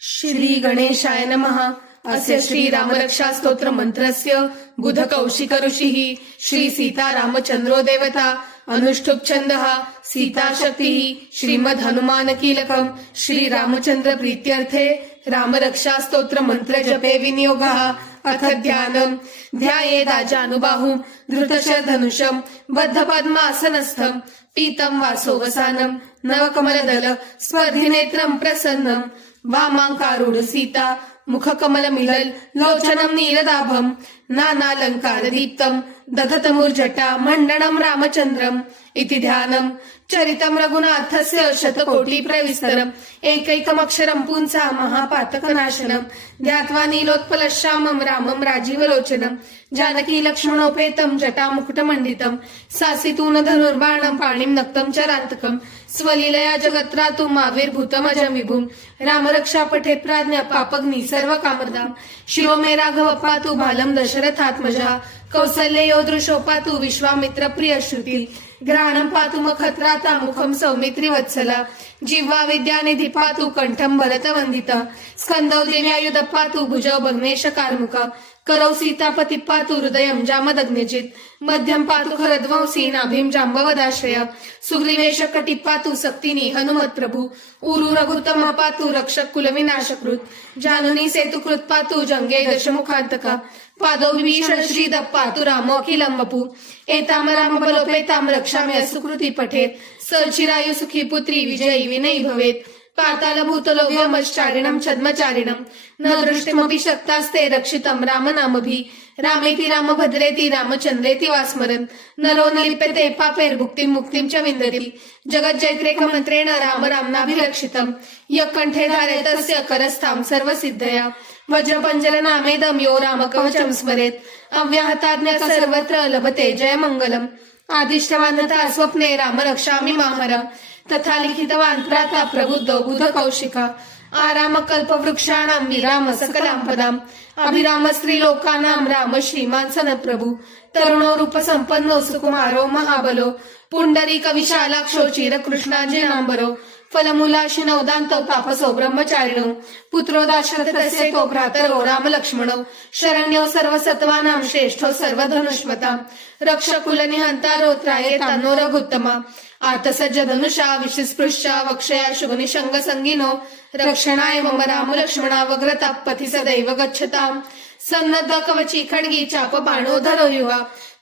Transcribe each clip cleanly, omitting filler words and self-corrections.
श्री गणेशाय नमः। अस्य श्री रामरक्षा स्तोत्र मंत्रस्य बुध कौशिक ऋषिः श्री सीता रामचंद्रो देवता अनुष्ठुप छंदः सीता शक्तिः श्रीमद् हनुमान कीलकम् श्री रामचंद्र प्रीत्यर्थे रामरक्षा स्तोत्र मंत्र जपे विनियोगः। अथ ध्यानम् ध्यायेदाजानुबाहुं धृतशर्धनुषं बद्धपद्मासनस्थं पीतं वासोवसानं नवकमलदल स्पर्धिनेत्रं प्रसन्नं वामांकारूढ सीता मुखकमलमिलल लोचनं नीलदाभं नानालंकार दीप्तं दधतमुर्जटा मंडनं रामचंद्रम् इति ध्यानम् चरितं रघुनाथस्य शतकोटि प्रविस्तरम् एकैकमक्षरं पुंसा महापातकनाशनम् ध्यात्वा नीलोत्पलश्यामं रामं राजीवलोचनं जानकी लक्ष्मणोपेतं जटामुकुटमण्डितं सासितून धनुर्बाणं पाणिं नक्तं चरान्तकं स्वलीलया जगत्रातुम् आविर्भूतमजं विभुं रामरक्षा पठेत् प्राज्ञा पापग्नि सर्वकामदां शिरो मे राघव पातु बालं दशरथात्मजा कौसल्ययो दृशो पातु विश्वामित्र प्रिय श्रुति ग्रहणं पातु मखत्राता मुखं सौमित्री वत्सला जिह्वा विद्यानिधि पातु कंठं भरतवन्दिता स्कंदौ दिव्यायुध पातु भुजौ भग्नेश कार्मुका करौ सीतापति पातु हृदयं जामदग्निजित् मध्यं पातु खरध्वंसी नाभिं जाम्बवदाश्रया सुग्रीवेश कटि पातु सक्तिनी हनुमत् प्रभु उरु रघुत्तम पातु रक्षक कुलविनाशकृत जानुनी सेतुकृत पातु जंगे दशमुखान्तका पादौ विभीषण श्रीदः पातु रामो अखिलं वपु एताम राम बलोपेतां रक्षामि सुकृति पठेत् स चिरायु सुखी पुत्री विजयी विनयी भवेत् पाताल भूतलो व्योमश्चारिणं छद्मचारिणं न दृष्टिमपि शक्तास्ते रक्षितं राम नामभिः रामेति रामभद्रेति रामचन्द्रेति वा स्मरन् नरो न लिप्यते पापैर्भुक्तिं मुक्तिं च विन्दति जगज्जैत्रेकमन्त्रेण राम नाभिरक्षितं यः कण्ठे धारयेत् तस्य करस्थां सर्वसिद्धया वज्रपञ्जर नामेदं यो रामकवचं स्मरेत् अव्याहताज्ञा सर्वत्र लभते जयमङ्गलम् आदिष्टवान् स्वप्ने राम रक्षामि मामरा तथा लिखितवान् प्रातः प्रबुद्धो बुध कौशिका आराम कल्पवृक्षाणां विराम सकलां पदाम् अभिराम स्त्रीलोकानां राम श्रीमान् सनप्रभु तरुणो रूपसम्पन्नो सुकुमारो महाबलो पुण्डरीक विशालाक्षो चिरकृष्णाजिनाम्बरो फलमूलाशिनौ दान्तौ तापसौ ब्रह्मचारिणौ पुत्रो दाशरथस्य भ्रातरो राम लक्ष्मणौ शरण्यो सर्वसत्त्वानां श्रेष्ठो सर्वधनुष्मतां रक्षकुलनिहन्तारो त्रायेतानो रघुत्तमा आतसज्जधनुषा विशिस्पृश्या वक्षया शुभनिशङ्गसङ्गिनो रक्षणाय मम राम लक्ष्मणा वग्रता पथि सदैव गच्छताम् सन्नद्ध कवची खड्गी चाप बाणो धरो युवा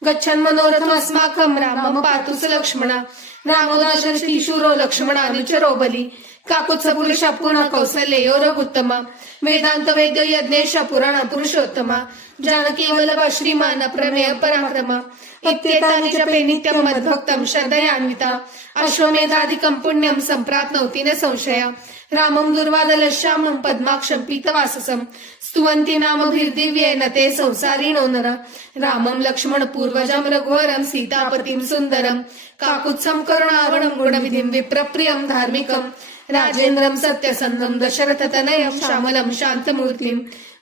गच्छन् मनोरथमस्माकं रामं पातु स लक्ष्मणा रामो दाशरथी शूरो लक्ष्मणानुचरो बली काकुत्स पुरुषा पूर्ण कौसल्यो रघुत्तमा वेदांत वेद्य यज्ञेश पुराण पुरुषोत्तमा जानकी वल्लभ श्रीमान प्रमेय पराक्रमा इत्येतानि जपे नित्यं मद्भक्तं श्रद्धयान्विता अश्वमेधाधिकं पुण्यं सम्प्राप्नोति न संशया रामं दुर्वादलश्यामं पद्माक्षं पीतवाससं स्तुवन्ति नामभिर्दिव्येन ते संसारिणो नर रामं लक्ष्मण पूर्वजं रघुवरं सीतापतिं सुन्दरं काकुत्सं करुणावणं गुणविधिं विप्रप्रियं धार्मिकं राजेन्द्रं सत्यसन्धं दशरथतनयं श्यामलं शान्तमूर्तिं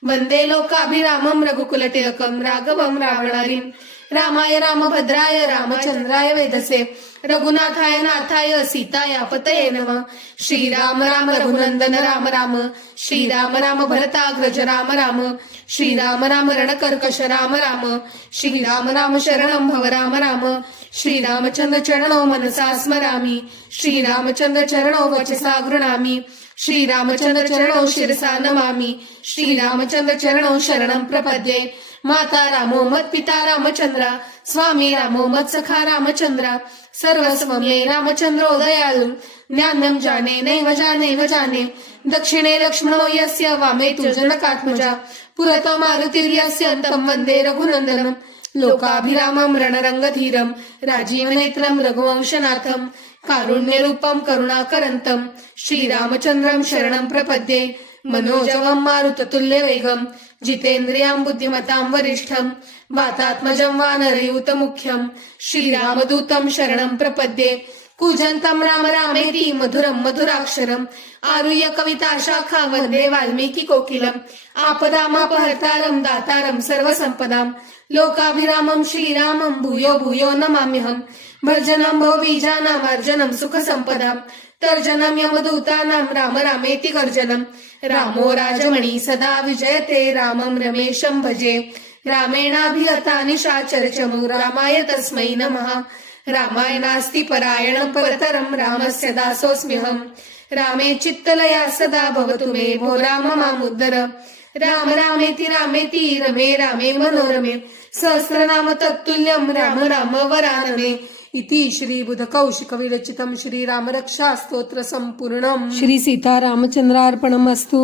वन्दे लोकाभिरामं रघुकुलतिलकं राघवं रावणारिं रामाय रामभद्राय रामचन्द्राय वेदसे रघुनाथाय नाथाय सीताय पतये नमः श्रीराम राम रघुनंदन राम राम श्रीराम राम भरताग्रज राम राम श्रीराम राम रणकर्कश राम राम श्रीराम राम शरणं भव राम राम श्रीरामचन्द्र चरणौ मनसा स्मरामि श्रीरामचन्द्र चरणौ वचसा गृह्णामि श्रीरामचन्द्र चरणौ शिरसा नमामि श्रीरामचन्द्र चरणौ शरणं प्रपद्ये माता रामो मत्पिता रामचन्द्र स्वामी रामो मत्सखा रामचन्द्र सर्वस्व मे रामचन्द्रो दयालु ज्ञानं जाने नैव जाने दक्षिणे लक्ष्मणो यस्य वामे तु जनकात्मजा पुरतो मारुतिर्यस्य तं वन्दे रघुनन्दनं लोकाभिरामं रणरङ्गधीरं राजीवनेत्रं रघुवंशनाथं कारुण्यरूपं करुणाकरन्तं श्रीरामचन्द्रं शरणं प्रपद्ये मनोजवं मारुततुल्यवेगं जितेन्द्रियां बुद्धिमतां वरिष्ठं वातात्मजं वानरयूतमुख्यं श्रीरामदूतं शरणं प्रपद्ये कूजन्तं राम रामेति मधुरं मधुराक्षरम् आरुह्य कविता शाखा वन्दे वाल्मीकि कोकिलम् आपदामपहर्तारं दातारं सर्वसम्पदां लोकाभिरामं श्रीरामं भूयो भूयो नमाम्यहम् भर्जनं भवबीजानां अर्जनं सुखसम्पदां तर्जनं यमदूतानां राम रामेति गर्जनं रामो राजमणि सदा विजयते रामं रमेशं भजे रामेणाभिहता निशाचरचमु रामाय तस्मै नमः रामायणास्ति परायणं परतरं रामस्य दासोऽस्म्यहम् रामे चित्तलया सदा भवतु मे भो राम मामुद्धर राम रामेति रामेति रमे रामे मनोरमे सहस्रनाम तत्तुल्यं राम राम वरानने इति श्री बुधकौशिक विरचितं श्रीरामरक्षा स्तोत्र संपूर्णम्. श्री सीतारामचंद्रार्पणमस्तु.